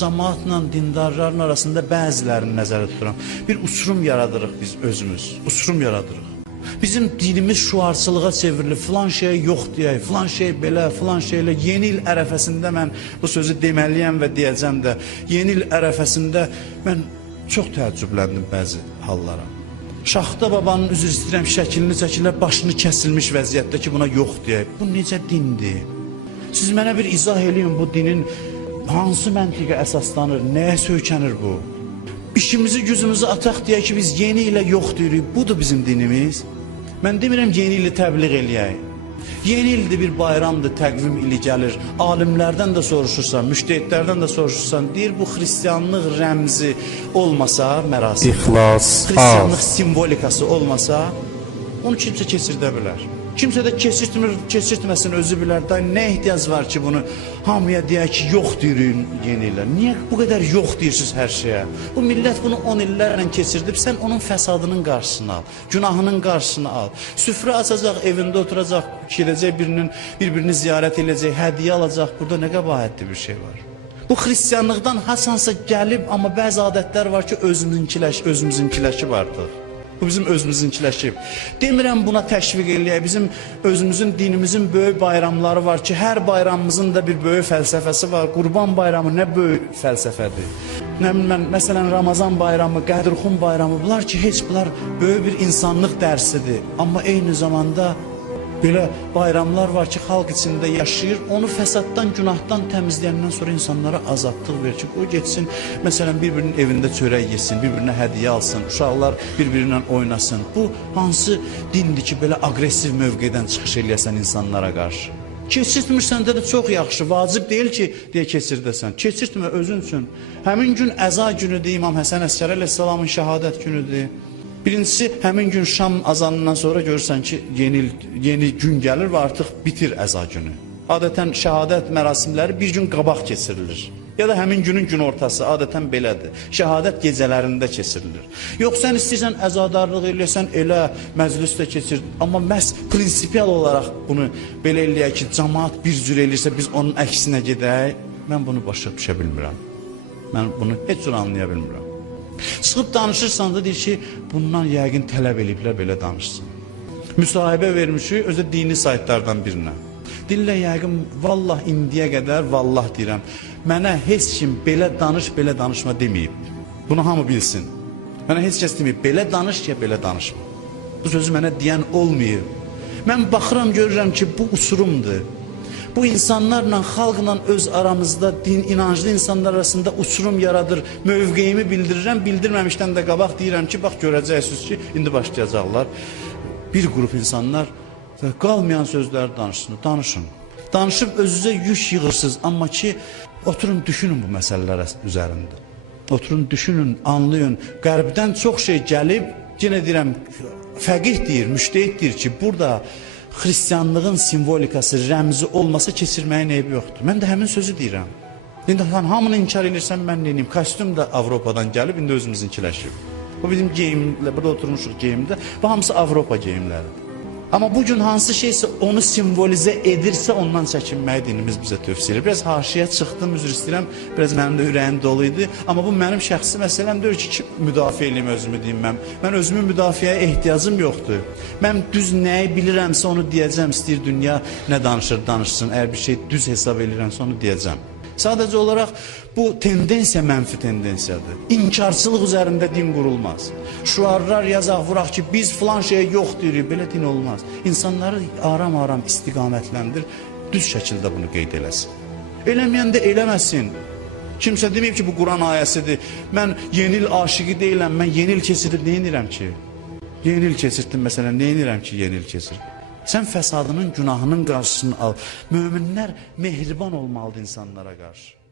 cəmaatla dindarların arasında bəzilərini nəzərdə tuturam. Bir uçurum yaradırıq biz özümüz, uçurum yaradırıq. Bizim dinimiz şuarçılığa çevrilir, filan şey yox deyək, filan şey belə, filan şeylə. Yeni il ərəfəsində mən bu sözü deməliyəm və deyəcəm də, yeni il ərəfəsində mən çox təəccübləndim bəzi hallara. Şaxta babanın, üzr istəyirəm, şəklini çəkirlər, başını kəsilmiş vəziyyətdə ki, buna yox deyək. Bu necə dindir? Siz mənə bir izah eləyin, bu dinin hansı məntiqə əsaslanır, nəyə söykənir bu? İşimizi, gücümüzü ataq deyək ki, biz yeni ilə yox deyirik, budur bizim dinimiz. Mən demirəm yeni ili təbliğ eləyək. Yeni ildir, bir bayramdır, təqvim ili gəlir. Alimlərdən də soruşursan, müştəhidlərdən də soruşursan, deyir bu xristianlıq rəmzi olmasa, mərasim, İxlas, xristianlıq simvolikası olmasa, onu kimsə keçirdə bilər. Kimsə də keçirtməsin, özü bilər. Da nə ehtiyac var ki, bunu hamıya deyək ki, yox deyirin yeni illər. Niyə bu qədər yox deyirsiniz hər şeyə? Bu millət bunu 10 illərlə keçirdib, sən onun fəsadının qarşısını al, günahının qarşısını al. Süfrə açacaq, evində oturacaq, gedəcək bir-birini ziyarət edəcək, hədiyyə alacaq. Burada nə qəbahətli bir şey var. Bu xristianlıqdan hasansa gəlib, amma bəzi adətlər var ki, özümüzünkiləşib artıq. Bu bizim özümüzünkiləşib. Demirəm buna təşviq eləyək. Bizim özümüzün, dinimizin böyük bayramları var ki, hər bayramımızın da bir böyük fəlsəfəsi var. Qurban bayramı nə böyük fəlsəfədir. Məsələn, Ramazan bayramı, Qədirxum bayramı, bunlar ki, heç bunlar böyük bir insanlıq dərsidir. Amma eyni zamanda belə bayramlar var ki, xalq içində yaşayır, onu fəsaddan, günahdan təmizləyəndən sonra insanlara azadlıq verir ki, o geçsin, məsələn, bir-birinin evində çörək yesin, bir-birinə hədiyyə alsın, uşaqlar bir-birinə oynasın. Bu, hansı dindir ki, belə aqressiv mövqedən çıxış eləyəsən insanlara qarşı? Keçirtmirsəndə də çox yaxşı, vacib deyil ki, deyə keçirdəsən. Keçirtmə özün üçün. Həmin gün əza günüdür, İmam Həsən Əsgər əleyhissalamın şəhadət günüdür. Birincisi, həmin gün şam azanından sonra görürsən ki, yeni gün gəlir və artıq bitir əza günü. Adətən şəhadət mərasimləri bir gün qabaq keçirilir. Ya da həmin günün gün ortası, adətən belədir. Şəhadət gecələrində keçirilir. Yox, sən istəyirsən əzadarlıq eləyəsən, elə məclisdə keçir. Amma məhz prinsipial olaraq bunu belə eləyək ki, cəmaat bir cür eləyirsə, biz onun əksinə gedək. Mən bunu başa düşə bilmirəm. Mən bunu heç cür anlaya bilmirəm. Çıxıb danışırsan da deyir ki, bundan yəqin tələb eləyiblər belə danışsın. Müsahibə vermişik özə dini saytlardan birinə. Dillə yəqin, vallah indiyə qədər, vallah deyirəm, mənə heç kim belə danış, belə danışma deməyib. Bunu hamı bilsin. Mənə heç kəs deməyib, belə danış ya belə danışma. Bu sözü mənə deyən olmayıb. Mən baxıram, görürəm ki, bu uçurumdur. Bu insanlarla, xalqla öz aramızda, inanclı insanlar arasında uçurum yaradır. Mövqeyimi bildirirəm, bildirməmişdən də qabaq deyirəm ki, bax görəcəksiniz ki, indi başlayacaqlar. Bir qrup insanlar qalmayan sözləri danışın. Danışıb özünüzə yük yığırsınız, amma ki, oturun, düşünün bu məsələlər üzərində. Oturun, düşünün, anlayın. Qərbdən çox şey gəlib, yenə deyirəm, fəqih deyir, müştəhid deyir ki, burada xristianlığın simvolikası, rəmzi olmasa keçirməyin eybi yoxdur. Mən də həmin sözü deyirəm. İndi hamını inkar edirsən, mən neyim? Kostyum da Avropadan gəlib, indi özümüzünkiləşib. Bu bizim geyimlə, burada oturmuşuq geyimdə. Bu hamısı Avropa geyimləridir. Amma bugün hansı şeysə onu simvolizə edirsə, ondan çəkinməyi dinimiz bizə tövsiyə edir. Biraz haşiyə çıxdım, üzr istəyirəm, biraz mənim də ürəyim dolu idi. Amma bu mənim şəxsi məsələm deyir ki, müdafiə eləyim özümü deyim mən. Mən özümü müdafiəyə ehtiyacım yoxdur. Mən düz nəyi bilirəmsə onu deyəcəm, istəyir dünya nə danışır, danışsın. Əgər bir şey düz hesab eləyirəmsə onu deyəcəm. Sadəcə olaraq bu tendensiya mənfi tendensiyadır. İnkarçılıq üzərində din qurulmaz. Şuarlar yazaq, vuraq ki, biz filan şeyə yox deyirik, belə din olmaz. İnsanları aram-aram istiqamətləndir, düz şəkildə bunu qeyd eləsin. Eləməyən də eləməsin. Kimsə deməyib ki, bu Quran ayəsidir. Mən yeni il aşıqı deyiləm, mən yeni il keçirdim, neyinirəm ki? Yeni il keçirdim, məsələn, neyinirəm ki, yeni il keçirdim? Sən fəsadının, günahının qarşısını al. Möminlər mehriban olmalıdır insanlara qarşı.